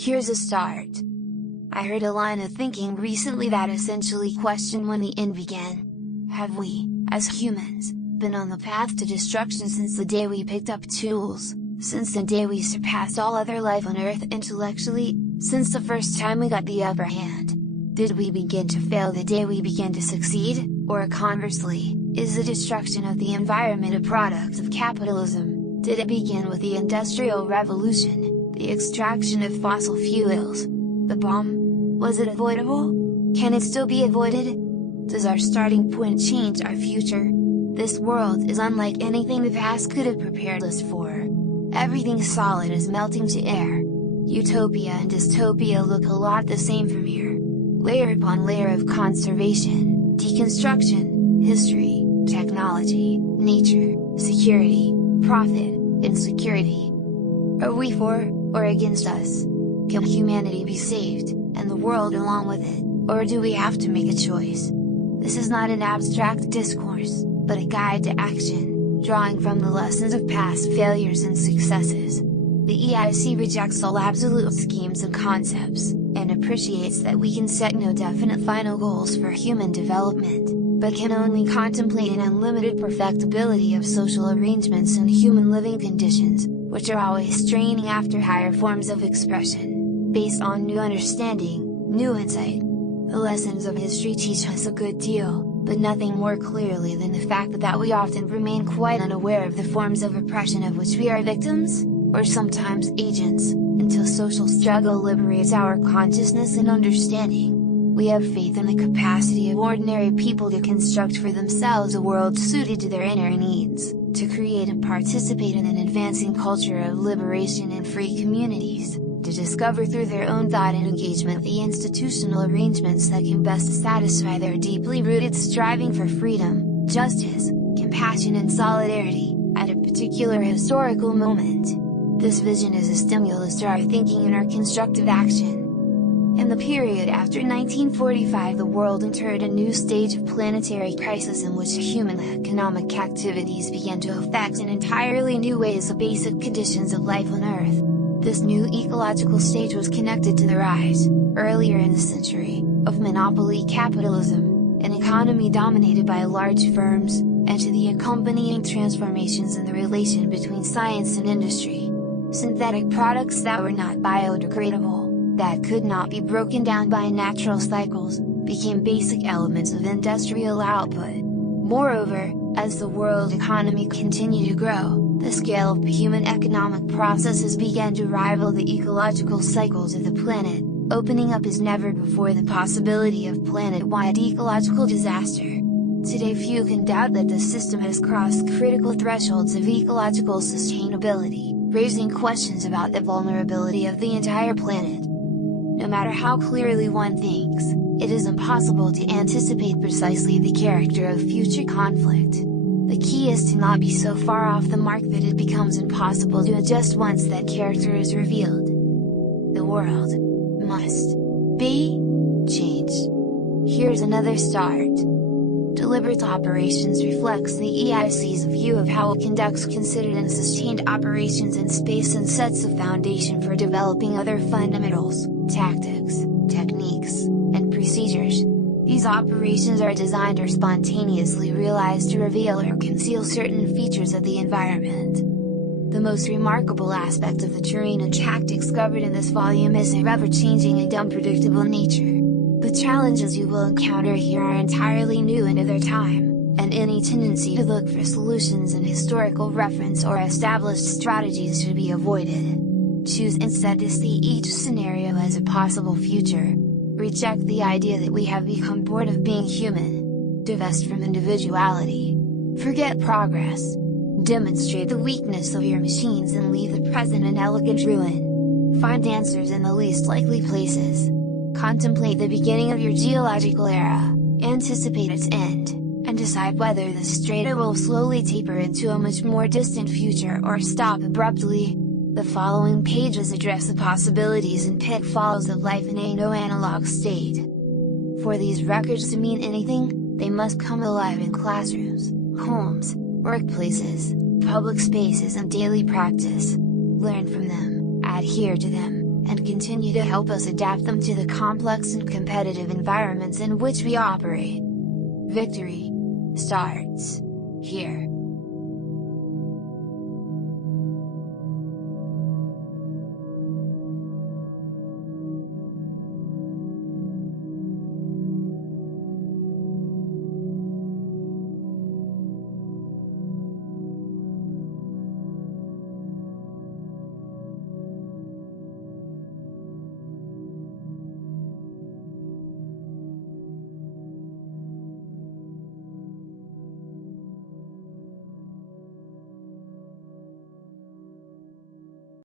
Here's a start. I heard a line of thinking recently that essentially questioned when the end began. Have we, as humans, been on the path to destruction since the day we picked up tools, since the day we surpassed all other life on Earth intellectually, since the first time we got the upper hand? Did we begin to fail the day we began to succeed, or conversely, is the destruction of the environment a product of capitalism? Did it begin with the Industrial Revolution, the extraction of fossil fuels? The bomb? Was it avoidable? Can it still be avoided? Does our starting point change our future? This world is unlike anything the past could have prepared us for. Everything solid is melting to air. Utopia and dystopia look a lot the same from here. Layer upon layer of conservation, deconstruction, history, technology, nature, security, profit, insecurity. Are we for, or against us? Can humanity be saved, and the world along with it, or do we have to make a choice? This is not an abstract discourse, but a guide to action, drawing from the lessons of past failures and successes. The EIC rejects all absolute schemes and concepts, and appreciates that we can set no definite final goals for human development, but can only contemplate an unlimited perfectibility of social arrangements and human living conditions, which are always straining after higher forms of expression, based on new understanding, new insight. The lessons of history teach us a good deal, but nothing more clearly than the fact that we often remain quite unaware of the forms of oppression of which we are victims, or sometimes agents, until social struggle liberates our consciousness and understanding. We have faith in the capacity of ordinary people to construct for themselves a world suited to their inner needs, to create and participate in an advancing culture of liberation and free communities, to discover through their own thought and engagement the institutional arrangements that can best satisfy their deeply rooted striving for freedom, justice, compassion and solidarity, at a particular historical moment. This vision is a stimulus to our thinking and our constructive action. In the period after 1945, the world entered a new stage of planetary crisis in which human economic activities began to affect in entirely new ways the basic conditions of life on Earth. This new ecological stage was connected to the rise, earlier in the century, of monopoly capitalism, an economy dominated by large firms, and to the accompanying transformations in the relation between science and industry. Synthetic products that were not biodegradable, that could not be broken down by natural cycles, became basic elements of industrial output. Moreover, as the world economy continued to grow, the scale of human economic processes began to rival the ecological cycles of the planet, opening up as never before the possibility of planet-wide ecological disaster. Today few can doubt that the system has crossed critical thresholds of ecological sustainability, raising questions about the vulnerability of the entire planet. No matter how clearly one thinks, it is impossible to anticipate precisely the character of future conflict. The key is to not be so far off the mark that it becomes impossible to adjust once that character is revealed. The world must be changed. Here's another start. Deliberate Operations reflects the EIC's view of how it conducts considered and sustained operations in space and sets the foundation for developing other fundamentals, tactics, techniques, and procedures. These operations are designed or spontaneously realized to reveal or conceal certain features of the environment. The most remarkable aspect of the terrain and tactics covered in this volume is their ever-changing and unpredictable nature. The challenges you will encounter here are entirely new and of their time, and any tendency to look for solutions in historical reference or established strategies should be avoided. Choose instead to see each scenario as a possible future. Reject the idea that we have become bored of being human. Divest from individuality. Forget progress. Demonstrate the weakness of your machines and leave the present in elegant ruin. Find answers in the least likely places. Contemplate the beginning of your geological era, anticipate its end, and decide whether the strata will slowly taper into a much more distant future or stop abruptly. The following pages address the possibilities and pitfalls of life in a no-analog state. For these records to mean anything, they must come alive in classrooms, homes, workplaces, public spaces and daily practice. Learn from them, adhere to them, and continue to help us adapt them to the complex and competitive environments in which we operate. Victory starts here.